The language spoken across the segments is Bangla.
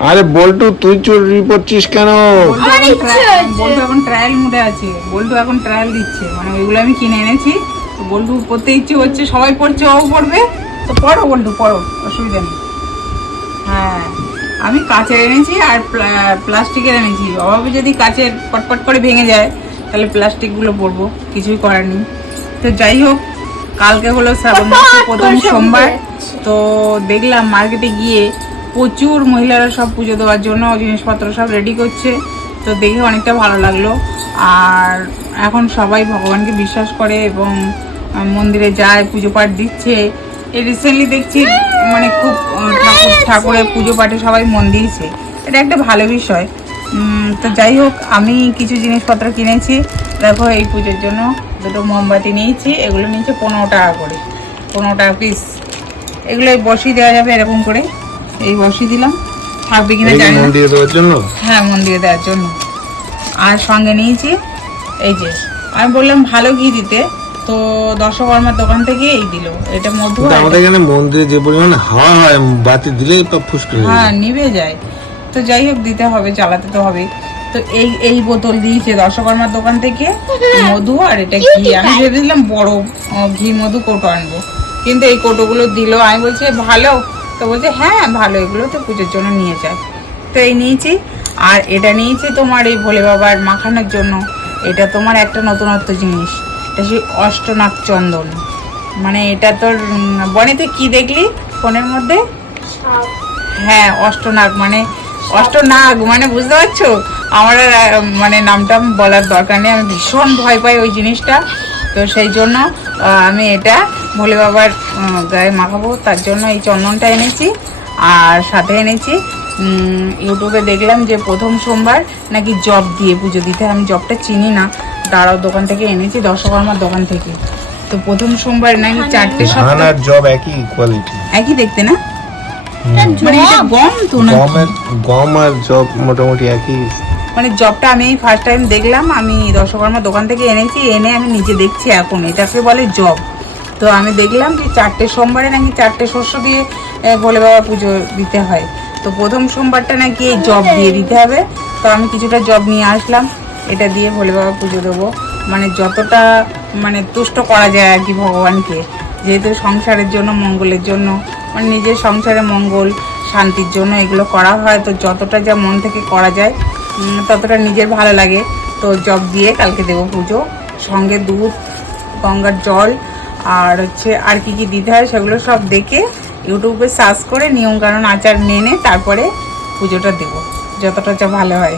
আরে বল্টু তুই চুরি পড়ছিস কেন? বল্টু এখন ট্রা- বল্টু এখন ট্রায়াল মুডে আছে। বল্টু এখন ট্রায়াল দিচ্ছে। মানে ওইগুলো আমি কিনে এনেছি। তো বল্টু পড়তে ইচ্ছে হচ্ছে সবাই পড়ছে ও পড়বে। তো পড়ো বল্টু পড়ো অসুবিধা নেই। হ্যাঁ আমি কাচের এনেছি আর প্লাস্টিকের এনেছি। অভাবে যদি কাচের পটপট করে ভেঙে যায় তাহলে প্লাস্টিকগুলো পরবো। কিছুই করার নেই। তো যাই হোক কালকে হলো শ্রাবণ মাসের প্রথম সোমবার। তো দেখলাম মার্কেটে গিয়ে প্রচুর মহিলারা সব পুজো দেওয়ার জন্য জিনিসপত্র সব রেডি করছে। তো দেখে অনেকটা ভালো লাগল। আর এখন সবাই ভগবানকে বিশ্বাস করে এবং মন্দিরে যায় পুজো পাঠ দিচ্ছে। এই রিসেন্টলি দেখছি মানে খুব ঠাকুর, ঠাকুরের পুজো পাঠে সবাই মন দিয়েছে। এটা একটা ভালো বিষয়। তো যাই হোক, আমি কিছু জিনিসপত্র কিনেছি। দেখো, এই পুজোর জন্য দুটো মোমবাতি নিয়েছি। এগুলো নিয়েছে পনেরো টাকা করে। পনেরো টাকা পিস এগুলো বসিয়ে দেওয়া যাবে এরকম করে। এই বসিয়ে দিলাম। থাকবে কিনা জানি না। মন্দিরে দেওয়ার জন্য? হ্যাঁ মন্দিরে দেওয়ার জন্য। আর সঙ্গে নিয়েছি এই যে আমি বললাম ভালো ঘি দিতে তো দশকর্মার দোকান থেকে এই দিল। এটা মধু আর আমাদের এখানে মন্দিরে যে পরিমাণে হাওয়া হয় বাতি দিলেই তো ফুসকে হ্যাঁ নিভে যায়। তো যাই হোক দিতে হবে চালাতে তো হবে তো এই এই বোতল দিয়েছে দশকর্মার দোকান থেকে মধু আর এটা ঘি। আমি ভেবেছিলাম বড় ঘি মধু কোটো আনব। কিন্তু এই কোটোগুলো দিল। আমি বলছি ভালো তো বলছে হ্যাঁ ভালো এগুলো তো পুজোর জন্য নিয়ে যায় তো এই নিয়েছি। আর এটা নিয়েছি তোমার এই ভোলে বাবার মাখানোর জন্য। এটা তোমার একটা নতুনত্ব জিনিস। এটা সেই অষ্টনাগ চন্দন। মানে এটা তোর বনেতে কি দেখলি ফোনের মধ্যে? হ্যাঁ অষ্টনাগ মানে অষ্টনাগ মানে বুঝতে পারছ? আমার মানে নামটা বলার দরকার নেই। আমি ভীষণ ভয় পাই ওই জিনিসটা। তো সেই জন্য আমি এটা ভোলে বাবার গায়ে মাখাবো তার জন্য এই চন্দনটা এনেছি। আর সাথে এনেছি ইউটিউবে দেখলাম যে প্রথম সোমবার নাকি জব দিয়ে পুজো দিতে। হয়। আমি জবটা চিনি না। দাঁড়াও দোকান থেকে এনেছি দশকর্মার দোকান থেকে। তো প্রথম সোমবার নাকি চারটে সপ্তাহ আর জব একই কোয়ালিটি একই দেখতে না? মানে এটা গম? তো না? গম আর জব মোটামুটি একই। মানে জবটা আমি ফার্স্ট টাইম দেখলাম আমি দশকর্মা দোকান থেকে এনেছি এনে আমি নিজে দেখছি এখন। এটাকে বলে জব। তো আমি দেখলাম যে চারটে সোমবারে নাকি চারটে শস্য দিয়ে ভোলে বাবা পুজো দিতে হয়। তো প্রথম সোমবারটা নাকি এই জব দিয়ে দিতে হবে। তো আমি কিছুটা জব নিয়ে আসলাম। এটা দিয়ে ভোলে বাবা পুজো দেবো। মানে যতটা মানে তুষ্ট করা যায় আর কি ভগবানকে। যেহেতু সংসারের জন্য মঙ্গলের জন্য মানে নিজের সংসারে মঙ্গল শান্তির জন্য এগুলো করা হয়। তো যতটা যা মন থেকে করা যায় ততটা নিজের ভালো লাগে। তো জব দিয়ে কালকে দেবো পুজো। সঙ্গে দুধ গঙ্গার জল আর হচ্ছে আর কি কি দিতে হয় সেগুলো সব দেখে ইউটিউবে সার্চ করে নিয়মকানুন আচার মেনে তারপরে পুজোটা দেবো। যতটা যা ভালো হয়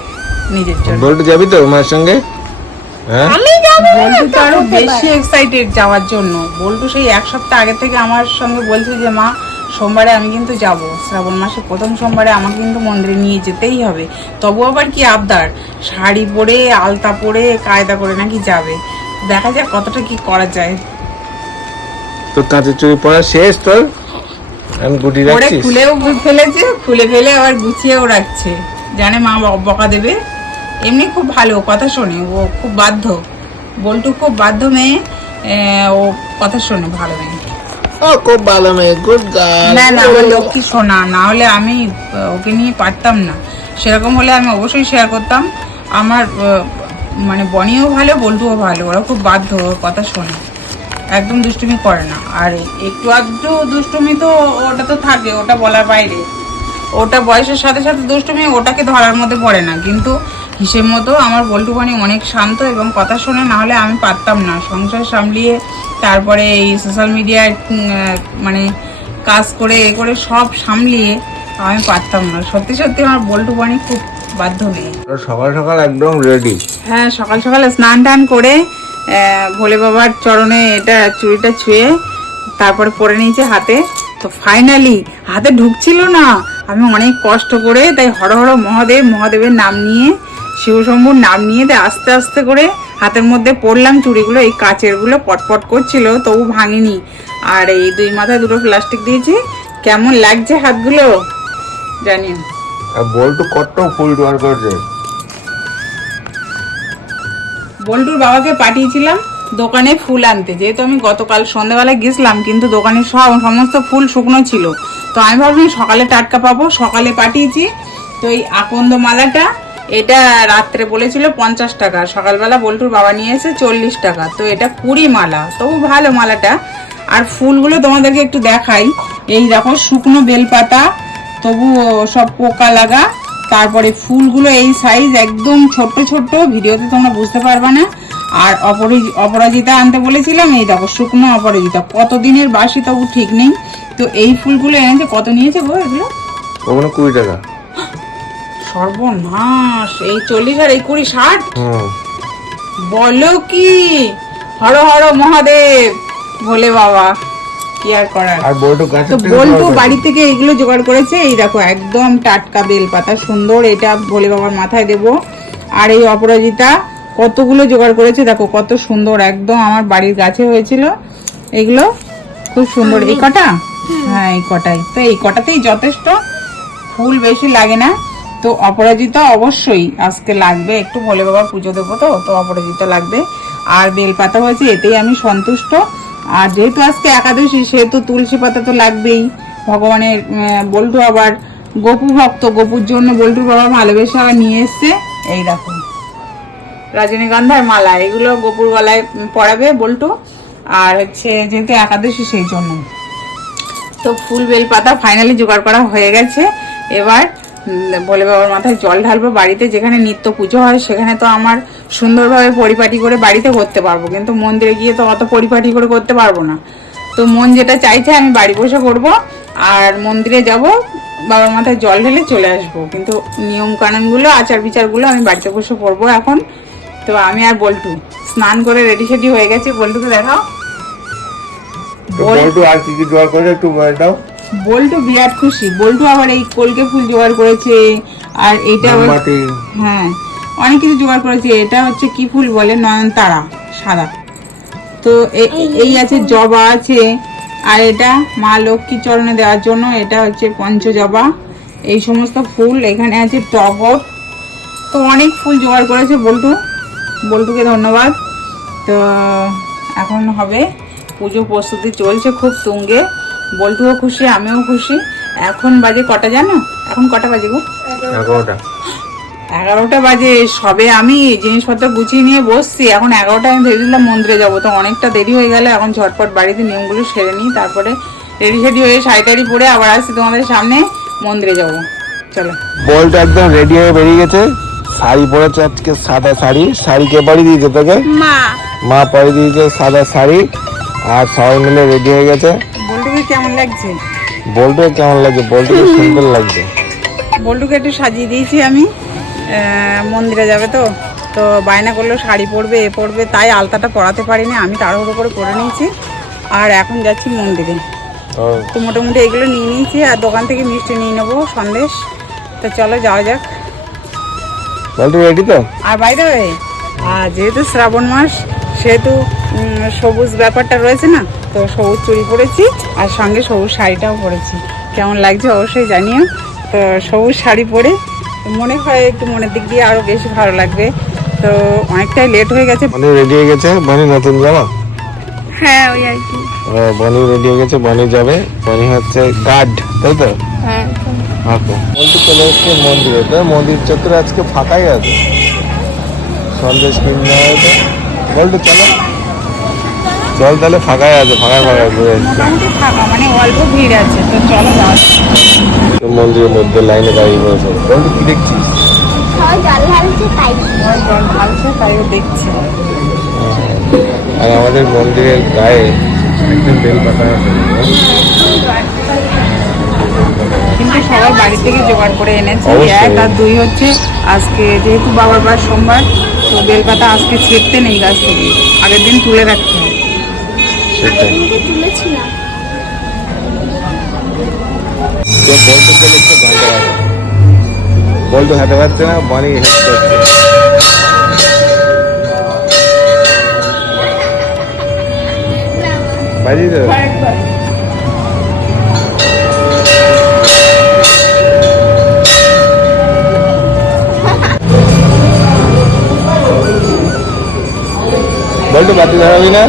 নিজের জন্য। বল্টু যাবি তো মায়ের সঙ্গে? হ্যাঁ? বল্টু তো আরও বেশি এক্সাইটেড যাওয়ার জন্য। বল্টু সেই এক সপ্তাহ আগে থেকে আমার সঙ্গে বলছে যে মা সোমবারে আমি কিন্তু যাব। শ্রাবণ মাসে প্রথম সোমবারে আমাকে কিন্তু মন্দিরে নিয়ে যেতেই হবে। তবু আবার কি আবদার? শাড়ি পরে আলতা পরে কায়দা করে নাকি যাবে? দেখা যাক কতটা কি করা যায়। তো কাঁচের চুরি পড়া শেষ তোর? আমি গুটি পরে রাখছিস? খুলেও ফেলেছে খুলে ফেলে আবার গুছিয়েও রাখছে। জানে মা বকা দেবে। এমনি খুব ভালো কথা শোনে ও খুব বাধ্য। বল্টু খুব বাধ্য মেয়ে ও কথা শোনে ভালো মেয়ে। ও খুব ভালো মেয়ে গুড গার্ল না না আমার লক্ষ্মী শোনা না হলে আমি ওকে নিয়ে পারতাম না। সেরকম হলে আমি অবশ্যই শেয়ার করতাম। আমার মানে বনিও ভালো বল্টুও ভালো ওরা খুব বাধ্য কথা শোনে। একদম দুষ্টুমি করে না। আর একটু আধটু দুষ্টুমি তো ওটা তো থাকে ওটা বলার বাইরে। ওটা বয়সের সাথে সাথে দুষ্টুমি ওটাকে ধরার মধ্যে পড়ে না। কিন্তু হিসেব মতো আমার বল্টু বানি অনেক শান্ত এবং কথা শোনে না হলে আমি পারতাম না। সংসার সামলিয়ে তারপরে এই সোশ্যাল মিডিয়ায় মানে কাজ করে এ করে সব সামলিয়ে আমি পারতাম না। সত্যি সত্যি আমার বল্টু বানি খুব বাধ্য মেয়ে সকাল সকাল একদম রেডি হ্যাঁ সকাল সকাল স্নান টান করে ভোলে বাবার চরণে এটা চুড়িটা ছুঁয়ে তারপরে পরে নিয়েছে হাতে। তো ফাইনালি হাতে ঢুকছিল না। আমি অনেক কষ্ট করে তাই হর হর মহাদেব, মহাদেবের নাম নিয়ে, শিবশম্ভুর নাম নিয়ে তাই আস্তে আস্তে করে হাতের মধ্যে পড়লাম চুড়িগুলো, এই কাচেরগুলো পটপট করছিল, তবু ভাঙিনি। আর এই দুই মাথায় দুটো প্লাস্টিক দিয়েছি। কেমন লাগছে হাতগুলো? জানি বল্টু কত ফুল ডোয়ার করছে। বল্টুর বাবাকে পাঠিয়েছিলাম দোকানে ফুল আনতে। যেহেতু আমি গতকাল সন্ধ্যাবেলায় গেছিলাম, কিন্তু দোকানে সব সমস্ত ফুল শুকনো ছিল। তো আমি ভাবলাম সকালে টাটকা পাবো, সকালে পাঠিয়েছি। তো এই আকন্দ মালাটা এটা রাত্রে বলেছিল পঞ্চাশ টাকা, সকালবেলা বল্টুর বাবা নিয়ে এসে চল্লিশ টাকা। তো এটা কুড়ি মালা, তবু ভালো মালাটা। আর ফুলগুলো তোমাদেরকে একটু দেখাই। এই দেখো শুকনো বেলপাতা তবু সব পোকা লাগা। তারপরে ফুলগুলো এই সাইজ একদম ছোট্ট ছোট্ট ভিডিওতে তোমরা বুঝতে পারবে না। আর অপরাজি- অপরাজিতা আনতে বলেছিলাম এই দেখো শুকনো অপরাজিতা কতদিনের বাসি তবু ঠিক নেই। তো এই ফুলগুলো এনেছে কত নিয়েছে গো এগুলো? ওগুলো কুড়ি টাকা। সর্বনাশ এই চল্লিশ আর এই কুড়ি ষাট? বলো কি? হর হর মহাদেব ভোলে বাবা। কি আর করার? আর তো বল্টু বাড়ি থেকে এগুলো জোগাড় করেছে এই দেখো একদম টাটকা বেলপাতা সুন্দর এটা ভোলে বাবার মাথায় দেব। আর এই অপরাজিতা কতগুলো জোগাড় করেছে দেখো কত সুন্দর একদম আমার বাড়ির গাছে হয়েছিল। এগুলো খুব সুন্দর এই কটা? হ্যাঁ এই কটাই। তো এই কটাতেই যথেষ্ট ফুল বেশি লাগে না। তো অপরাজিতা অবশ্যই আজকে লাগবে একটু ভোলে বাবার পুজো দেবো তো তো অপরাজিতা লাগবে। আর বেলপাতা হয়েছে এতেই আমি সন্তুষ্ট। আর যেহেতু আজকে একাদশী, সেহেতু তুলসী পাতা তো লাগবেই। ভগবানের বল্টু আবার গপু ভক্ত, গপুর জন্য বল্টুর বাবা ভালোবেসে আবার নিয়ে এসছে। এই দেখো রজনীগন্ধার মালা, এগুলো গোপুর গলায় পরাবে বল্টু। আর হচ্ছে যেহেতু একাদশী, সেই জন্য। তো ফুল বেল পাতা ফাইনালি জোগাড় করা হয়ে গেছে। এবার ভোলে বাবার মাথায় জল ঢালবো, বাড়িতে যেখানে নিত্য পুজো হয়, সেখানে তো আমার সুন্দরভাবে পরিপাটি করে বাড়িতে করতে পারব। কিন্তু মন্দিরে গিয়ে তো অত পরিপাটি করে করতে পারব না। তো মন যেটা চাইছে আমি বাড়ি বসে করব। আর মন্দিরে যাব বাবার মাথায় জল ঢেলে চলে আসব। কিন্তু নিয়ম কানুনগুলো আচার বিচারগুলো আমি বাড়িতে বসে করব এখন। তো আমি আর বল্টু স্নান করে রেডি সেডি হয়ে গেছে। বল্টুকে দেখাও। তো বল্টু আর কি কি জোগাড় করে একটু বলে দাও। বল্টু বিরাট খুশি। বল্টু আবার এই কলকে ফুল জোগাড় করেছে। আর এটা হ্যাঁ। অনেক কিছু জোগাড় করেছি। এটা হচ্ছে কি ফুল বলে? নয়নতারা, সাদা। তো এই আছে জবা আছে। আর এটা মা লক্ষ্মী চরণে দেওয়ার জন্য এটা হচ্ছে পঞ্চজবা। এই সমস্ত ফুল এখানে আছে টগর। তো অনেক ফুল জোগাড় করেছে বল্টু। বল্টুকে ধন্যবাদ। তো এখন হবে পুজো প্রস্তুতি চলছে খুব তুঙ্গে। বল্টুও খুশি, আমিও খুশি। এখন বাজে কটা জানো? এখন কটা বাজে গো? এগারোটা। এগারোটা বাজে সবে আমি জিনিসপত্র গুছিয়ে নিয়ে বসছি। এখন এগারোটা আমি ভেবেছিলাম মন্দিরে যাব তো অনেকটা দেরি হয়ে গেলে। এখন ঝটপট বাড়িতে নিয়মগুলো সেরে নিই তারপরে রেডি সেডি হয়ে শাড়ি টাড়ি পরে আবার আসছি তোমাদের সামনে মন্দিরে যাব। চলো। বলটা একদম রেডি হয়ে বেরিয়ে গেছে। শাড়ি পরেছে আজকে সাদা শাড়ি। শাড়ি কে পরিয়ে দিয়েছে তোকে? মা। মা পরিয়ে দিয়েছে সাদা শাড়ি। আর সবাই মিলে রেডি হয়ে গেছে। বল্টুকে কেমন লাগছে? বল্টু কেমন লাগছে? বল্টু সুন্দর লাগছে। বল্টুকে একটু সাজিয়ে দিয়েছি আমি। মন্দিরে যাবে তো। তো বায়না করল শাড়ি পরবে এ পরবে তাই আলতাটা পরাতে পারিনি। আমি তাড়াহুড়ো করে পরে নিয়েছি আর এখন যাচ্ছি মন্দিরে। তো মোটামুটি এগুলো নিয়ে নিয়েছি আর দোকান থেকে মিষ্টি নিয়ে নেব সন্দেশ। তো চলো যাওয়া যাক। রেডি তো? আর বাইরে আর যেহেতু শ্রাবণ মাস সেহেতু সবুজ ব্যাপারটা রয়েছে না তো সবুজ চুড়ি পরেছি আর সঙ্গে সবুজ শাড়িটাও পরেছি। কেমন লাগছে অবশ্যই জানিও। তো সবুজ শাড়ি পরে মনে হয় একটু মনের দিক দিয়ে আরও বেশি ভালো লাগবে। তো অনেকটাই লেট হয়ে গেছে। বনি রেডি হয়ে গেছে? বনি নতুন জামা? হ্যাঁ ওই আর কি। ও, বনি রেডি হয়ে গেছে বনি যাবে। বনি হচ্ছে গার্ড তাই তো? হ্যাঁ ওকে বলতে চলে এসছে মন্দিরে। তো মন্দির চত্বরে আজকে ফাঁকাই আছে? সন্দেশ কিনে হয়তো বলতো চলো। চল তাহলে ফাঁকাই আছে ফাঁকায় ফাঁকায় ঘুরে ফাঁকা মানে অল্প ভিড় আছে তো চলো। তো মন্দিরের মধ্যে লাইনে দাঁড়িয়ে বসে বলতো কি দেখছিস? দেখছে। আর আমাদের মন্দিরের গায়ে একদম বেল পাতা আছে কিন্তু সবাই বাড়ি থেকে জোগাড় করে এনেছে এক আর দুই হচ্ছে আজকে যেহেতু বাবার বার সোমবার তো বেলপাতা আজকে ছিঁড়তে নেই গাছ থেকে। আগের দিন তুলে রাখতে তুলেছিলাম। বলতে হাঁটে পারছে না বানি বাজিয়ে দেবে? বলতো বাতি ধরাবি না?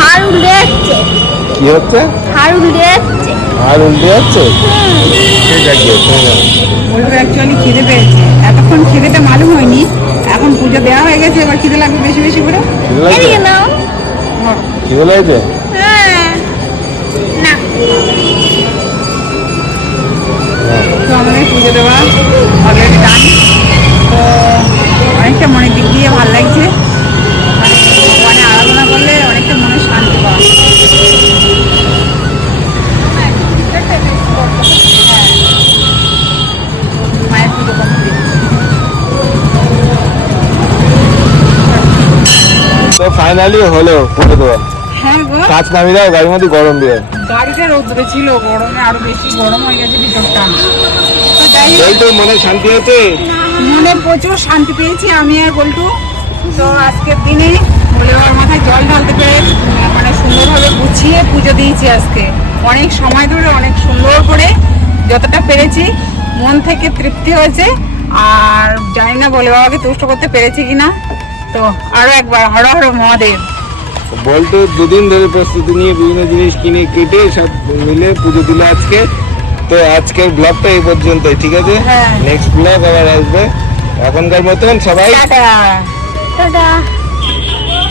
হার উল্টে যাচ্ছে। কি হচ্ছে? হার উল্টে যাচ্ছে। আর উল্টে যাচ্ছে? বলব অ্যাকচুয়ালি খিদে পেয়েছে। এতক্ষণ খিদেটা মালুম হয়নি। এখন পুজো দেওয়া হয়ে গেছে এবার খিদে লাগবে বেশি বেশি করে। খিদে লাগছে? এদিকে নাও। খিদে লাগছে? হ্যাঁ। না। তো আমাদের পুজো দেওয়া অলরেডি ডান ফাইনালি হলো পুজো দেওয়া হ্যাঁ গো। কাঁচ নামিয়ে দাও গাড়ির মধ্যে গরম দিয়ে গাড়িটা রোদ্রে ছিল গরমে আরও বেশি গরম হয়ে গেছে ভিতরটা। তো হোক, বলতো মনে শান্তি আছে? মনে প্রচুর শান্তি পেয়েছি আমি আর বল্টু। তো আজকের দিনে ভোলে বাবার মাথায় জল ঢালতে পেরে মানে সুন্দরভাবে গুছিয়ে পুজো দিয়েছি আজকে। অনেক সময় ধরে অনেক সুন্দর করে যতটা পেরেছি মন থেকে তৃপ্তি হয়েছে। আর জানি না ভোলে বাবাকে তুষ্ট করতে পেরেছি কিনা। তো আরও একবার হর হর মহাদেব। বল্টু দুদিন ধরে প্রস্তুতি নিয়ে বিভিন্ন জিনিস কিনে কেটে সব মিলে পুজো দিল আজকে। তো আজকের ব্লগটা এই পর্যন্তই ঠিক আছে? হ্যাঁ। নেক্সট ব্লগ আবার আসবে। এখনকার মতন সবাই টাটা। টাটা।